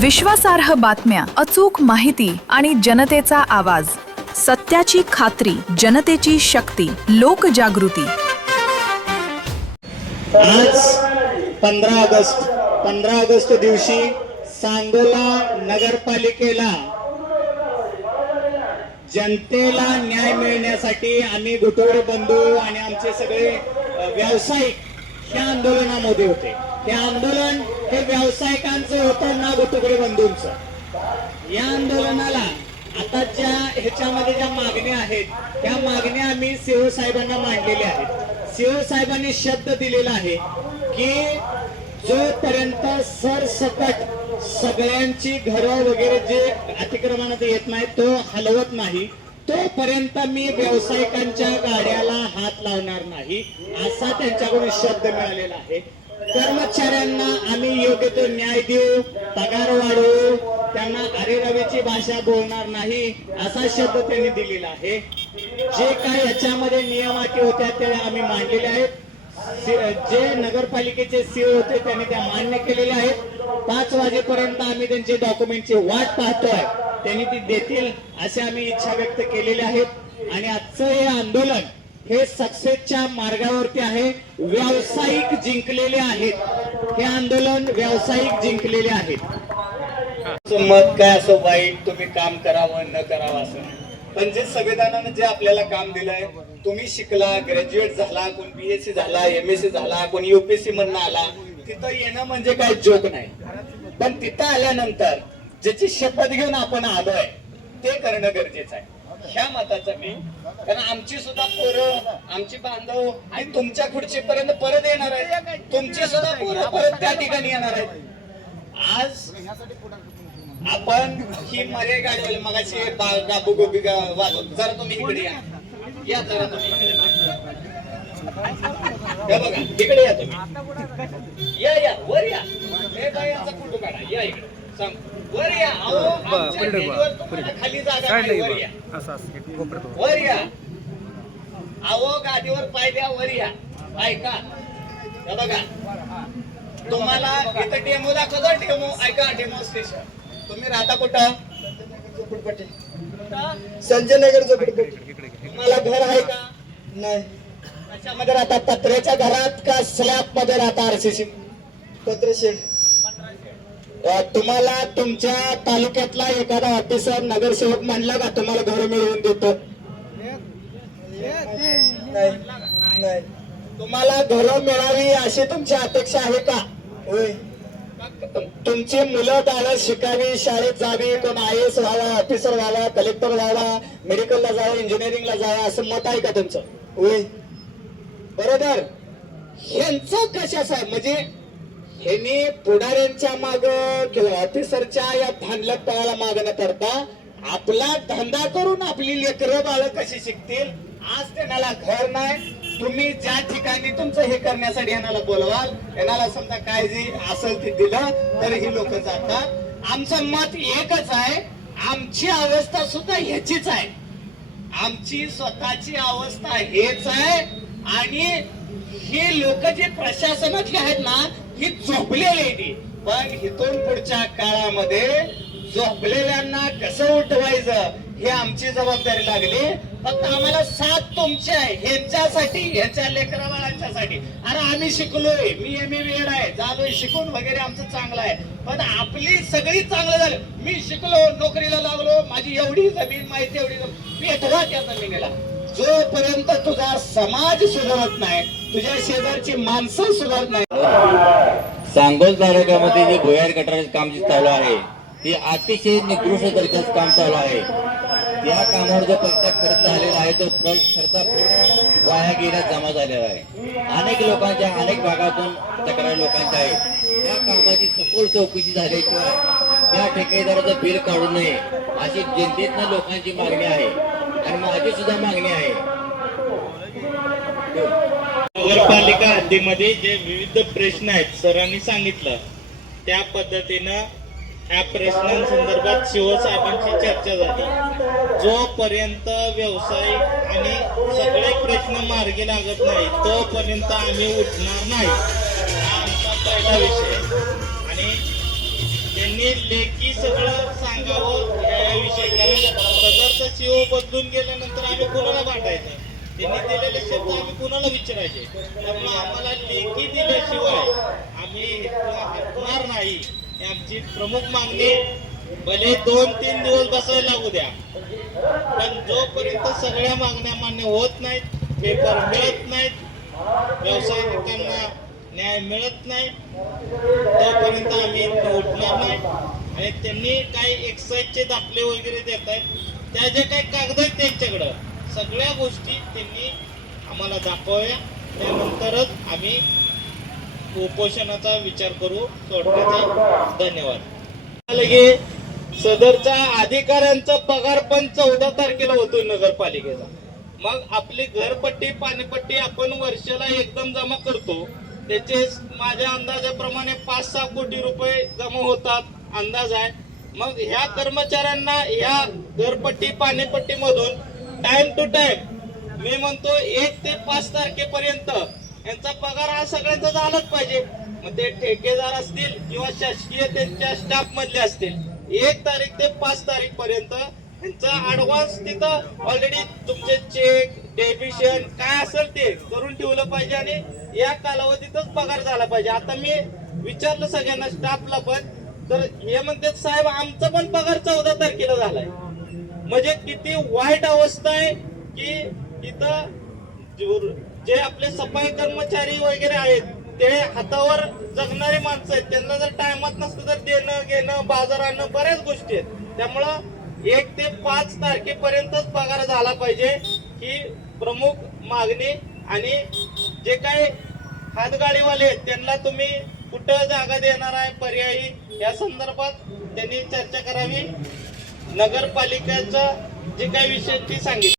विश्वासार्ह बातम्या, अचूक माहिती आणि जनतेचा आवाज. सत्याची खात्री, जनतेची शक्ती, लोकजागृती. आज 15 ऑगस्ट दिवशी सांगोला नगरपालिकेला जनतेला न्याय मिळण्यासाठी आम्ही घुटोडे बंधू आणि आमचे सगळे व्यावसायिक या आंदोलनामध्ये होते. हे आंदोलन हे व्यावसायिकांचं होतं ना घुटोडे बंधूंचं. या आंदोलनाला आता ज्या ह्याच्यामध्ये ज्या मागण्या आहेत त्या मागण्या आम्ही सीओ साहेबांना मांडलेल्या आहेत. सीओ साहेबांनी शब्द दिलेला आहे की जोपर्यंत सरसकट सगळ्यांची घरं वगैरे जे अतिक्रमणात येत नाही तो हलवत नाही तोपर्यंत मी व्यावसायिकांच्या गाड्याला हात लावणार नाही, असा त्यांच्याकडून शब्द मिळालेला आहे. कर्मचाऱ्यांना आम्ही योग्य तो न्याय देऊ, पगार वाढवू, त्यांना अरेरावीची भाषा बोलणार नाही असा शब्द त्यांनी दिलेला आहे. जे काय याच्यामध्ये नियम अटी होत्या ते आम्ही मांडलेले आहेत. जे नगरपालिकेचे सीओ होते त्यांनी त्या मान्य केलेल्या आहेत. 5 वाजेपर्यंत आम्ही त्यांचे डॉक्युमेंटची वाट पाहतोय, त्यांनी ती देतील असे आम्ही इच्छा व्यक्त केलेल्या आहेत. आणि आजचं हे आंदोलन हे सक्सेसच्या मार्गावरती आहे. व्यावसायिक जिंकलेले आहेत, हे आंदोलन व्यावसायिक जिंकलेले आहेत. मत काय असो वाईट, तुम्ही काम करावं न करावं असं, पण जे संविधानानं जे आपल्याला काम दिलंय, तुम्ही शिकला, ग्रॅज्युएट झाला, कोण BSc झाला, MSc झाला, कोण UPSC मधनं आला, तिथं येणं म्हणजे काय जोक नाही. पण तिथं आल्यानंतर ज्याची शपथ घेऊन आपण आलोय ते करणं गरजेचं आहे. ह्या मताचं मी, कारण आमची सुद्धा पोरं, आमची बांधव आणि तुमच्या खुर्चीपर्यंत परत येणार आहेत, तुमची सुद्धा पोरं परत त्या ठिकाणी येणार आहेत. आज आपण ही मरे गाडी मगाशी गाबू गोबी वाजवत, जरा तुम्ही इकडे या जरा तुम्ही बघा इकडे या, तुम्ही या वर या, हे बायांचा फोटो काढा, या इकडे सांग वर या. खाली जागा वर या, वर या. अहो गादीवर पाय द्या, वर या. ऐका बघा, तुम्हाला इथं डेमो दाखवतो, डेमो ऐका, डेमो स्टेशन. तुम्ही राहता कुठं? संजय नगर झोपडपट्टी. तुम्हाला घर आहे का? नाही. कशामध्ये राहता? पत्र्याच्या घरात का स्लॅब मध्ये राहता? RCC पत्रशेड. तुम्हाला तुमच्या तालुक्यातला एखादा ऑफिसर नगरसेवक म्हणला का तुम्हाला घर मिळवून देतो? नाही. तुम्हाला घर मिळावी अशी तुमची अपेक्षा आहे का? होय. तुमची मुलं बाळं शिकावी, शाळेत जावी, कोण IAS व्हावा, ऑफिसर व्हावा, कलेक्टर व्हावा, मेडिकलला जावं, इंजिनिअरिंगला जावं असं मत आहे का तुमचं? होय. बरोबर. ह्यांचं कशाचं आहे म्हणजे ह्यांनी पुढाऱ्यांच्या माग किंवा ऑफिसरच्या या धांदलपणाला माग न करता आपला धंदा करून आपली लेकरं बाळ कशी शिकतील. आज त्यांना घर नाही, तुम्ही ज्या ठिकाणी तुमचं हे करण्यासाठी यांना बोलवाल, यांना समजा काय जे असेल ते दिलं तर ही लोक जातात. आमचं मत एकच आहे, आमची अवस्था सुद्धा ह्याचीच आहे, आमची स्वतःची अवस्था हेच आहे. आणि हे लोक जे प्रशासनातले आहेत ना ही झोपलेली, पण इथून पुढच्या काळामध्ये झोपलेल्यांना कसं उठवायचं हे आमची जबाबदारी लागली. फक्त आम्हाला साथ तुमची आहे, ह्यांच्यासाठी, ह्यांच्या लेकरा बाळांच्यासाठी. अरे आम्ही शिकलोय, मी MA BEd आहे, झालोय शिकून वगैरे, आमचं चांगलं आहे, पण आपली सगळी चांगलं झालं. मी शिकलो, नोकरीला लागलो, माझी एवढी जमीन माहिती, एवढी पेटवा त्या जमिनीला. जोपर्यंत तुझा समाज सुधारत नाही, तुझ्या शेजारची माणसं सुधारत नाही. सांगोल तालुक्यामध्ये जे भुयार गटाराचे काम जे चालू आहे ते अतिशय निकृष्ट दर्जाचं काम चालू आहे. या कामावर जो पैसा खर्च झालेला आहे तो खर्च पूर्ण वाया गेल्यात जमा झालेला आहे. अनेक लोकांच्या, अनेक भागातून तक्रारी लोकांच्या आहेत. त्या कामाची सखोल चौकशी झाल्याशिवाय त्या ठेकेदाराचं बिल काढू नये अशी जनतेतनं लोकांची मागणी आहे आणि माझी सुद्धा मागणी आहे. नगरपालिका हद्दीमध्ये जे विविध प्रश्न आहेत सरांनी सांगितलं त्या पद्धतीनं ह्या प्रश्नांसंदर्भात शिवसाहेबांची चर्चा झाली. जोपर्यंत व्यावसायिक आणि सगळे प्रश्न मार्गी लागत नाही तोपर्यंत आम्ही उठणार नाही, हा आमचा पहिला विषय. आणि त्यांनी लेखी सगळं सांगावं याविषयी, कारण सदरचा सीओ बदलून गेल्यानंतर आम्ही कुणाला भांडायचं, त्यांनी दिलेले शब्द आम्ही कुणाला विचारायचे. त्यामुळे आम्हाला लेखी दिल्याशिवाय आम्ही इथं हटणार नाही ही आमची प्रमुख मागणी. भले 2-3 दिवस बसायला लागू द्या, पण जोपर्यंत सगळ्या मागण्या मान्य होत नाहीत, पेपर मिळत नाहीत, व्यावसायिकांना न्याय मिळत नाही, तोपर्यंत आम्ही उठणार नाही. आणि त्यांनी काही एक्साईजचे दाखले वगैरे देत आहेत, त्या ज्या काही कागद आहेत त्यांच्याकडं सगळ्या गोष्टी त्यांनी आम्हाला दाखवाव्या, त्यानंतरच आम्ही उपोषणाचा विचार करू सोडण्याचा. धन्यवाद. लगे सदरच्या अधिकाऱ्यांचा पगार पण 14 तारखेला होतो नगरपालिकेचा. मग आपली घरपट्टी पाणीपट्टी आपण वर्षाला एकदम जमा करतो, त्याचे माझ्या अंदाजाप्रमाणे 5-6 कोटी रुपये जमा होतात अंदाज आहे. मग ह्या कर्मचाऱ्यांना ह्या घरपट्टी पाणीपट्टी मधून टाइम टू टाइम मी म्हणतो 1 ते 5 तारखेपर्यंत यांचा पगार हा सगळ्यांचा झालाच पाहिजे. मग ते ठेकेदार असतील किंवा शासकीय त्यांच्या स्टाफ मधले असतील, 1 तारीख ते 5 तारीख पर्यंत यांचा ऍडव्हान्स तिथं ऑलरेडी तुमचे चेक डेबिशन काय असेल ते करून ठेवलं पाहिजे आणि या कालावधीतच पगार झाला पाहिजे. आता मी विचारलं सगळ्यांना स्टाफला पण, तर हे म्हणतात साहेब आमचा पण पगार 14 तारखेला झालाय. म्हणजे किती वाईट अवस्था आहे की इथं जे आपले सफाई कर्मचारी वगैरे आहेत ते हातावर जगणारी माणसं आहेत, त्यांना जर टायमात नसतं तर देणं घेणं बाजार आणणं बऱ्याच गोष्टी आहेत. त्यामुळं 1 ते 5 तारखेपर्यंतच पगार झाला पाहिजे ही प्रमुख मागणी. आणि जे काही हातगाडीवाले आहेत त्यांना तुम्ही कुठं जागा देणार आहे पर्यायी या संदर्भात त्यांनी चर्चा करावी. नगरपालिकेचा जे काही विषय ती सांगितली.